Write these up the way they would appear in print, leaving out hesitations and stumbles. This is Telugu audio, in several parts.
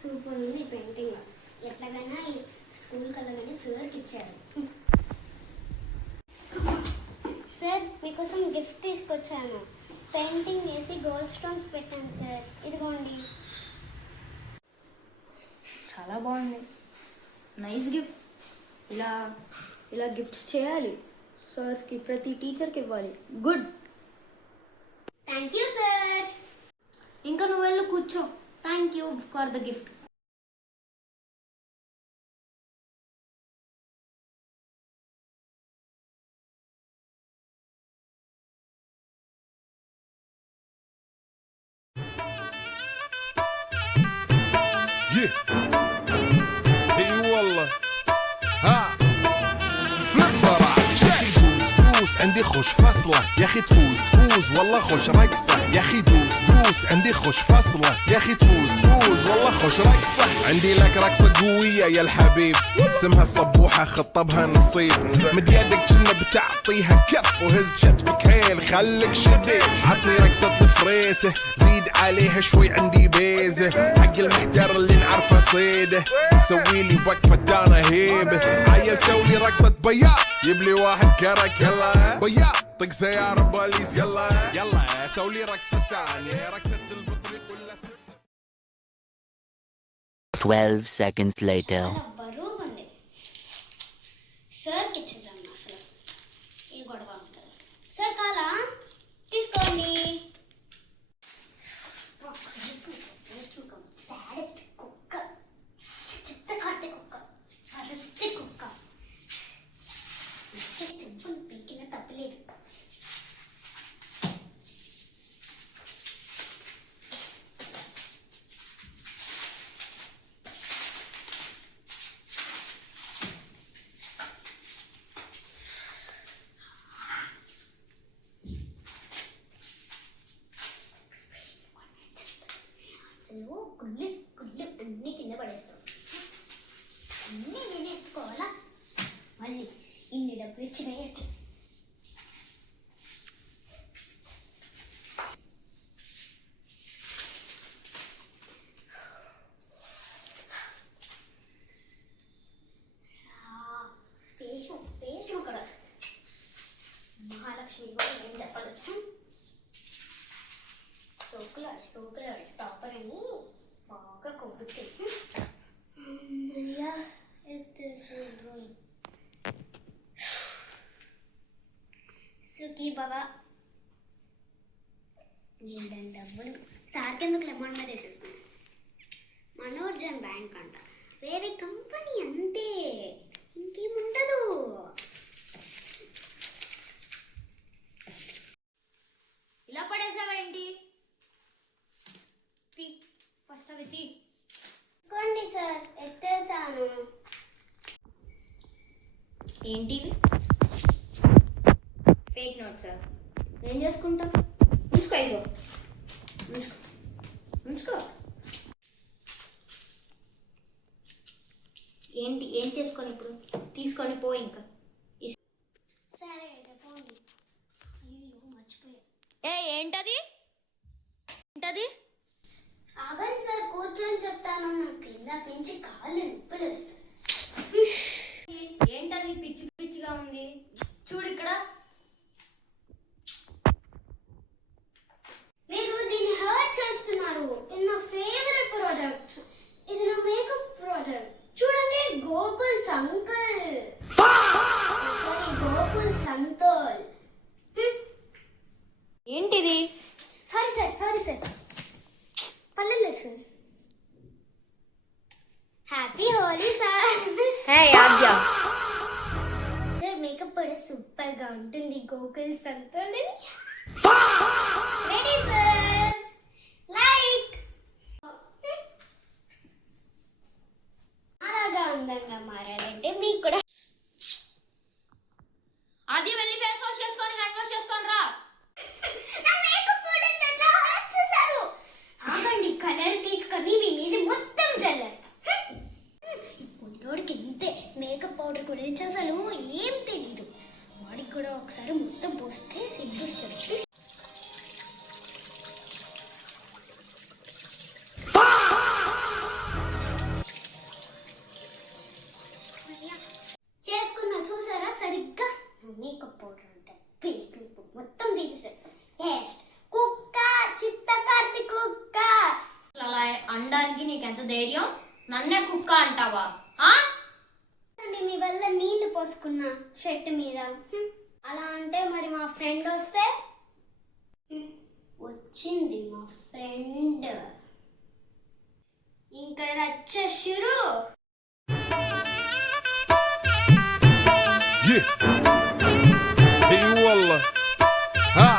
సూపర్ ఉంది పెయింటింగ్. ఎట్లాగైనా స్కూల్ కలగని సార్కి ఇచ్చారు. సార్ మీకోసం గిఫ్ట్ తీసుకొచ్చాను. పెయింటింగ్ వేసి గోల్డ్ స్టోన్స్ పెట్టాను సార్, ఇదిగోండి. చాలా బాగుంది, నైస్ గిఫ్ట్. ఇలా ఇలా గిఫ్ట్స్ చేయాలి, సార్స్కి ప్రతి టీచర్కి ఇవ్వాలి. గుడ్. Thank you sir. ఇంకా నువ్వు వెళ్ళి కూర్చో. Thank you for the gift. اي والله ها فليبر دوس عندي خوش فصله يا اخي تفوز والله خوش رقصه يا اخي دوس عندي خوش فصله يا اخي تفوز والله خوش رقصه عندي لك رقصه قويه يا الحبيب اسمها الصبوحه خطبها نصيب مد يدك كنا بتعطيها كف وهز شتفك هيل خليك شديد عطني رقصه الفريسه زيد عليها شوي عندي بيزه حق المحتر اللي نعرفه صيده سوي لي وقفه دانا هيبه عيل سوي رقصه بياض يبلي واحد كرك يلا بياض طق سياره بوليس يلا سوي رقصه ثانيه رقصه البطريق ولا 12 seconds later. సార్కి ఇచ్చేద్దాం అసలు, ఇది గొడవ ఉంటుంది. సార్ కాలా తీసుకోండి. సాడెస్ట్ కుక్క, చిత్త కట్టె కుక్క, ఫరెస్ట్ కుక్క, చెప్పులు పీకిన తప్పలేదు. గుళ్ళు అన్నీ కింద పడేస్తావు. అన్నీ నేనే ఎత్తుకోవాలా? మళ్ళీ ఇన్ని డబ్బులు ఇచ్చి వేస్ట్. పేషం కదా మహాలక్ష్మి కూడా ఏం చెప్పదు. సోకులాడి టాపర్ అని బాగా కొబ్బుతే. అయ్యా సుఖీ బాబా నేను డబ్బులు సార్కి ఎందుకు లెమన్ మీద వేసేసుకున్నాను. మనోర్జన్ బ్యాంక్ అంట, వేరే కంపెనీ అంతే, ఇంకేముండదు. ఇలా పడేసావా ఏంటి? ఫస్ట్ అవి తీసుకోండి సార్, ఎత్తేసాను. ఏంటివి? Fake note sir. ఏం చేసుకుంటాం? ఉంచుకో, ఇదిగో ఉంచుకో. ఏంటి ఏం చేసుకొని ఇప్పుడు? తీసుకొని పో ఇంకా. సరే అయితే పోండి. మర్చిపోయా. ఏంటది? ఆగండి సార్, కూర్చొని చెప్తాను. నాకు ఇందాక నుంచి కాళ్ళు నొప్పులు వస్తాయి. ఏంటది పిచ్చి పిచ్చిగా ఉంది? చూడు ఇక్కడ. మీరు దీన్ని హర్ట్ చేస్తున్నారు. ఇది నా ఫేవరెట్ ప్రోడక్ట్, ఇది నా మేకప్ ప్రోడక్ట్. చూడండి, గోకుల్ సంకల్, గోకుల్ సంతోల్. ఏంటిది? సారీ సార్, పర్లేదు sir. Happy Holi sir. Sir makeup కూడా సూపర్ గా ఉంటుంది. గోకుల్ సంతోల్ రెడీ సార్. లైక్ అలాగా అందంగా మారాలంటే మీకు కూడా అది వెళ్ళి ఫేస్ వాష్ చేసుకొని హ్యాండ్ వాష్ చేసుకొని రా. ఒకసారి మొత్తం పోస్తే సిగ్గిస్తుంది. చేసుకున్నా చూసారా సరిగ్గా. మేకప్ పౌడర్ అంటే ఫేస్ మొత్తం తీసేసారు. నెక్స్ట్ కుక్క, చిత్త కార్తి కుక్క. అలా అనడానికి నీకెంత ధైర్యం? నన్నే కుక్క అంటావా? మీ వల్ల నీళ్లు పోసుకున్నా షర్ట్ మీద. అలా అంటే మరి మా ఫ్రెండ్ వస్తే? వచ్చింది మా ఫ్రెండ్, ఇంకా రచ్చ షురు. اي والله ها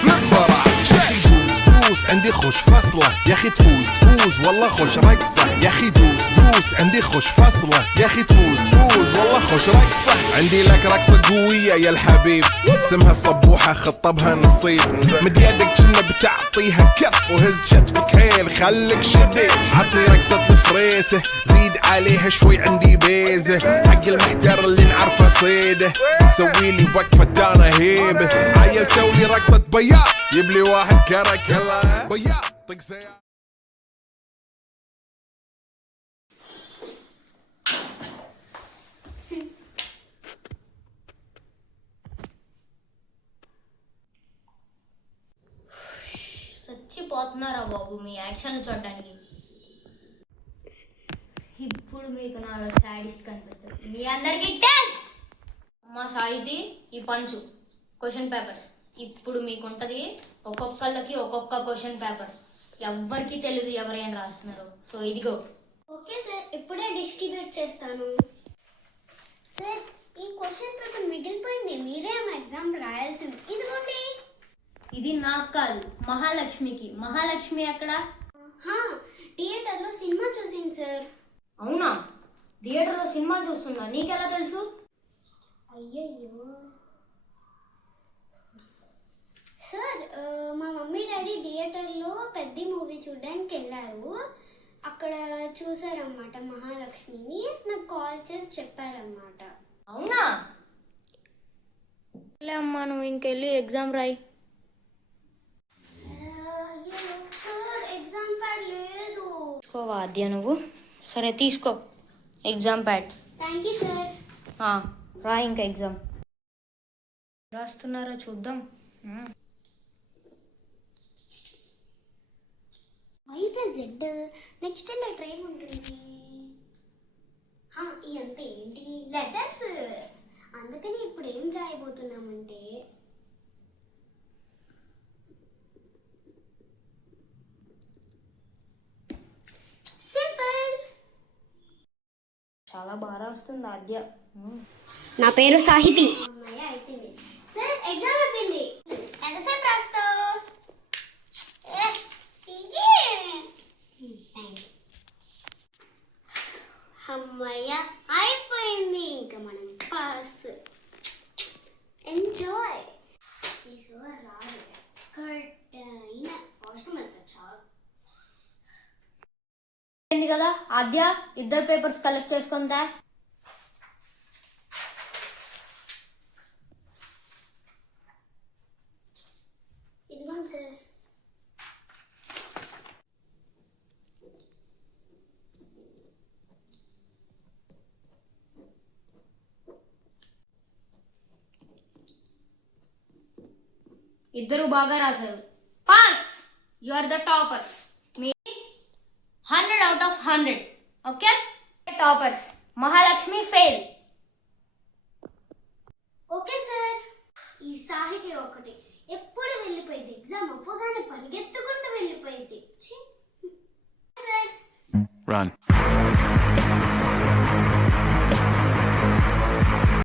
فليب راح شكل دوس دوس عندي خوش فصله يا اخي تفوز تفوز والله خوش رقصه يا اخي دوس دوس عندي خوش فصله يا اخي تفوز تفوز والله خوش رقصه عندي لك رقصه قويه يا الحبيب اسمها الصبوحه خطبها نصيب مد يدك كنا بتعطيها كف وهز شتفك حيل خليك شديد عطني رقصه الفريسه زيد عليها شوي عندي بيزه حق المحتر اللي نعرفه صيده سوي لي وقفه دانا هيبه عيل سوي رقصه بياض يبلي واحد كرك هلا بياض طق سيارة. చచ్చిపోతున్నారా బాబు మీ యాక్షన్ చూడడానికి. ఇప్పుడు మీకు నాలో సాడిస్ట్ కనిపిస్తుంది. మీ అందరికి టెస్ట్. అమ్మ సాహితి, ఈ పంచు క్వశ్చన్ పేపర్స్ ఇప్పుడు మీకుంటది. ఒక్కొక్కళ్ళకి ఒక్కొక్క క్వశ్చన్ పేపర్, ఎవ్వరికి తెలియదు ఎవరేం రాస్తున్నారు. సో ఇదిగో. ఓకే సార్, ఇప్పుడే డిస్ట్రిబ్యూట్ చేస్తాను. సార్ ఈ క్వశ్చన్ పేపర్ మిగిలిపోయింది, మీరే మా ఎగ్జామ్ రాయాల్సింది. ఇదిగోండి. ఇది నాకు కాదు, మహాలక్ష్మికి. మహాలక్ష్మి ఎక్కడ? థియేటర్లో సినిమా చూసింది సార్. అవునా? థియేటర్లో సినిమా చూస్తుందా? నీకెలా తెలుసు? అయ్యయ్యో సార్, మా మమ్మీ డాడీ థియేటర్లో పెద్ద మూవీ చూడడానికి వెళ్ళారు. అక్కడ చూసారన్నమాట మహాలక్ష్మిని. నాకు కాల్ చేసి చెప్పారన్నమాట. అవునా? అమ్మా నువ్వు ఇంకెళ్ళి ఎగ్జామ్ రాయి. సార్ ఎగ్జామ్ ప్యాడ్ లేదు. వాద్య నువ్వు. సరే తీసుకో exam pad. Thank you sir. రా ఇంకా ఎగ్జామ్. రాస్తున్నారా చూద్దాం. Z నెక్స్ట్ లెటర్ ఏముంటుంది? ఇదంతా ఏంటి లెటర్స్. అందుకని ఇప్పుడు ఏం రాయబోతున్నామంటే సింపుల్. చాలా బాగా రాస్తుంది ఆద్య. నా పేరు సాహితి. అమ్మాయి అయిపోయింది సార్, ఎగ్జామ్ అయిపోయింది. ఎంతసేపు రాస్తావు? అమ్మయ్య అయిపోయింది, ఇంకా మనం పాస్. ఎంజాయ్. ఈ సార్ రాదు, ఎక్కడైనా వాష్రూమ్ వెళ్తారు చాలు. కదా ఆద్య, ఇద్దరు పేపర్స్ కలెక్ట్ చేసుకుందా? ఇదిగోండి సార్. ఇద్దరు బాగా రాశారు. Pass. You are the toppers. మీ 100 out of 100. Okay toppers. Mahalakshmi fail. Okay sir. ఈ సాహితి ఒకటి ఎప్పుడు వెళ్ళిపోయింది, ఎగ్జామ్ అవ్వగానే పరిగెత్తుకుంటూ వెళ్ళిపోయింది. Sir Run.